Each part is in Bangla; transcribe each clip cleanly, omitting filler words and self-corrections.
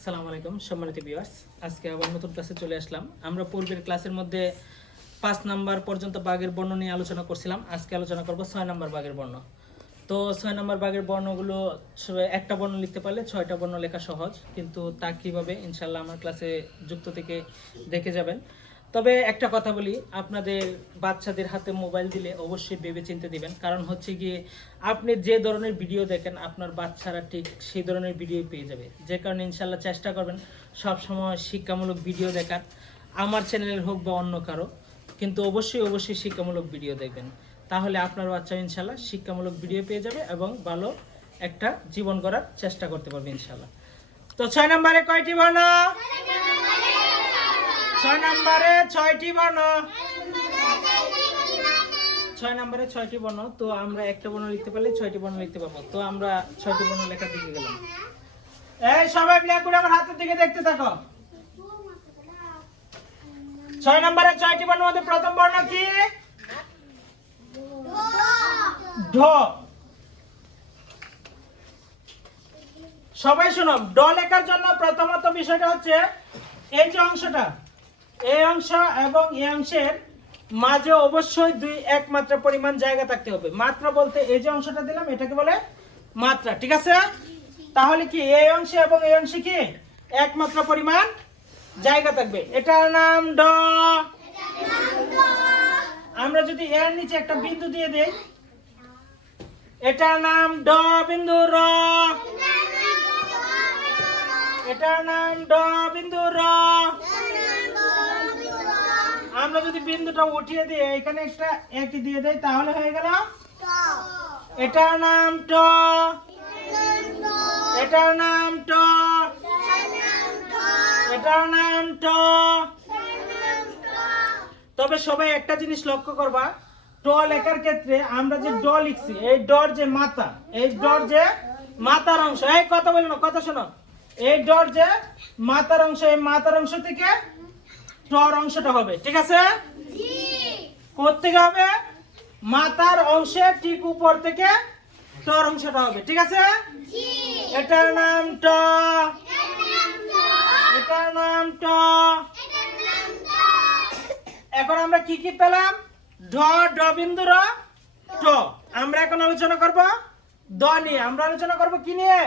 আসসালামু আলাইকুম সম্মানিত ভিউয়ার্স, আজকে আবার নতুন ক্লাসে চলে আসলাম। আমরা পূর্বের ক্লাসের মধ্যে 5 নাম্বার পর্যন্ত বাগের বর্ণ নিয়ে আলোচনা করছিলাম। আজকে আলোচনা করব 6 নাম্বার বাগের বর্ণ। তো 6 নাম্বার বাগের বর্ণগুলো একটা বর্ণ লিখতে পারলে 6টা বর্ণ লেখা সহজ, কিন্তু তা কীভাবে ইনশাল্লাহ আমার ক্লাসে যুক্ত থেকে দেখে যাবেন। তবে একটা কথা বলি, আপনাদের বাচ্চাদের হাতে মোবাইল দিলে অবশ্যই ভেবে চিন্তে দিবেন। কারণ হচ্ছে গিয়ে আপনি যে ধরনের ভিডিও দেখেন আপনার বাচ্চারা ঠিক সেই ধরনের ভিডিও পেয়ে যাবে। যে কারণে ইনশাল্লাহ চেষ্টা করবেন সব সময় শিক্ষামূলক ভিডিও দেখার, আমার চ্যানেলের হোক বা অন্য কারো, কিন্তু অবশ্যই শিক্ষামূলক ভিডিও দেখবেন। তাহলে আপনার বাচ্চা ইনশাল্লাহ শিক্ষামূলক ভিডিও পেয়ে যাবে এবং ভালো একটা জীবন গড়ার চেষ্টা করতে পারবে ইনশাল্লাহ। তো 6 নম্বরে কয়টি বর্ণ? 6 নম্বরে 6টি বর্ণ। 6 নম্বরে 6টি বর্ণ। তো আমরা একটা বর্ণ লিখতে পারলে 6টি বর্ণ লিখতে পারবো। তো আমরা 6টি বর্ণ লেখার দিকে গেলাম। এই সবাই ব্ল্যাক করে আমার হাতের দিকে দেখতে থাকো। 6 নম্বরে 6টি বর্ণের মধ্যে প্রথম বর্ণ কি? ঢ। সবাই শুনো, ড লেখার জন্য প্রথমত বিষয়টা হচ্ছে এই যে অংশটা, এই অংশ এবং এই অংশের মাঝে অবশ্যই এক মাত্রা পরিমাণ জায়গা থাকতে হবে। মাত্রা বলতে এই যে অংশটা দিলাম এটাকে বলে মাত্রা, ঠিক আছে? তাহলে কি এই অংশে এবং এই অংশে কি এক মাত্রা পরিমাণ জায়গা থাকবে, এটার নাম ড। আমরা যদি এর নিচে একটা বিন্দু দিয়ে দেই, এটার নাম ড বিন্দু র। এটার নাম ড বিন্দু র। আমরা যদি বিন্দুটা উঠিয়ে দিয়ে এখানে একটা একই দিয়ে দেই তাহলে হয়ে গেল ট। এটার নাম ট। এটার নাম ট। এটার নাম ট। তবে সবাই একটা জিনিস লক্ষ্য করবা, ট লেখার ক্ষেত্রে আমরা যে ড লিখছি, এই ডর যে মাথা, এই ডর যে মাথার অংশ, এই কথা বলো না, কথা শোনো, এই ডর যে মাথার অংশ, এই মাথার অংশ থেকে টর অংশটা হবে, ঠিক আছে? কোত্থেকে হবে? মাথার অংশে ঠিক উপর থেকে টর অংশটা হবে, ঠিক আছে? এটার নাম ট। এটার নাম ট। এখন আমরা কি কি পেলাম? ঢ, ড বিন্দু র, ট। আমরা এখন আলোচনা করব দ নিয়ে। আমরা আলোচনা করব কি নিয়ে?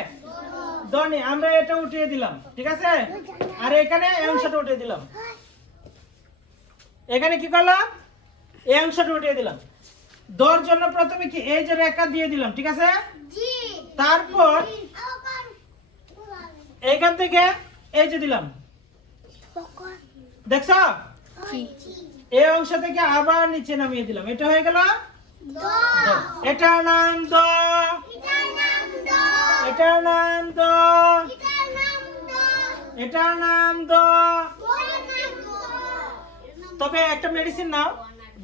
দ নিয়ে। আমরা এটা উঠিয়ে দিলাম, ঠিক আছে? আর এখানে এই অংশটা উঠিয়ে দিলাম। এখানে কি করলাম? এই অংশটা উঠিয়ে দিলাম। দর জন্য প্রথমে কি এই যে রেখা দিয়ে দিলাম, ঠিক আছে? তারপর এইখান থেকে এই যে দিলাম, দেখছো? এই অংশ থেকে আবার নিচে নামিয়ে দিলাম, এটা হয়ে গেল দ। এটার নাম দ। এটার নাম দ। এটার নাম দ। তবে একটা মেডিসিন নাও,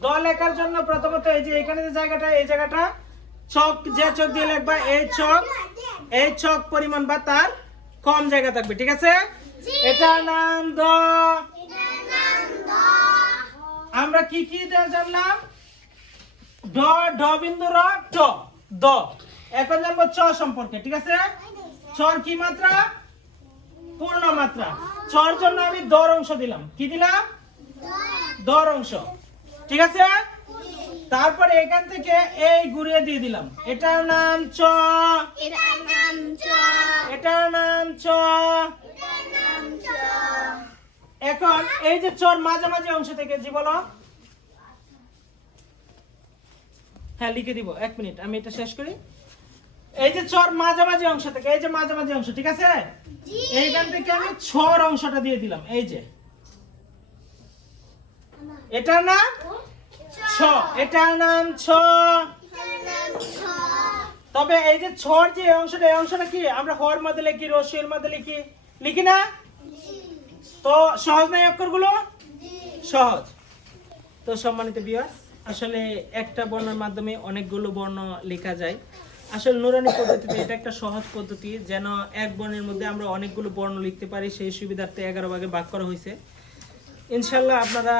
দ লেখার জন্য প্রথমত এই যে এখানে যে জায়গাটা, এই জায়গাটা চক, যে চক দিয়ে লিখবা এই চক পরিমাণ বা তার কম জায়গা থাকবে, ঠিক আছে? এটার নাম দ। আমরা কি কি জানলাম? ড, ড বিন্দু র, ট, দ। এখন জানবো চ সম্পর্কে, ঠিক আছে? চর কি মাত্রা? পূর্ণ মাত্রা। চর জন্য আমি দর অংশ দিলাম। কি দিলাম? দর অংশ, ঠিক আছে? তারপরে এখান থেকে এই ঘুরিয়ে দিয়ে দিলাম, এটার নাম চ। এটার নাম চ। এটার নাম চ। এখন এই যে চর মাঝামাঝি অংশ থেকে, জি বলো। হ্যাঁ লিখে দিব, 1 মিনিট আমি এটা শেষ করি। এই যে চর মাঝামাঝি অংশ থেকে, এই যে মাঝামাঝি অংশ, ঠিক আছে? এইখান থেকে আমি ছর অংশটা দিয়ে দিলাম, এই যে এটার নাম ছ। এটার নাম ছ। তবে এই যে ছর যে অংশটা, এই অংশটা কি আমরা হর মধ্যে লিখি, রস্যের মধ্যে লিখি, লিখি না? তো সহজ নাই অক্ষরগুলো? সহজ। তো সম্মানিত ভিউয়ার্স, আসলে একটা বর্ণের মাধ্যমে অনেকগুলো বর্ণ লেখা যায়। আসলে নুরানি পদ্ধতিতে এটা একটা সহজ পদ্ধতি, যেন এক বর্ণের মধ্যে আমরা অনেকগুলো বর্ণ লিখতে পারি, সেই সুবিধার্থে 11 ভাগে ভাগ করা হয়েছে। ইনশাল্লাহ আপনারা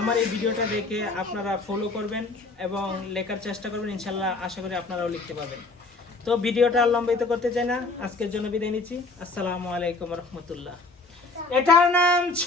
আমার এই ভিডিওটা দেখে আপনারা ফলো করবেন এবং লেখার চেষ্টা করবেন, ইনশাল্লাহ আশা করি আপনারাও লিখতে পারবেন। তো ভিডিওটা আর লম্বায়িত করতে চাই না, আজকের জন্য বিদায় নিচ্ছি। আসসালামু আলাইকুম রহমতুল্লাহ। এটার নাম ছ।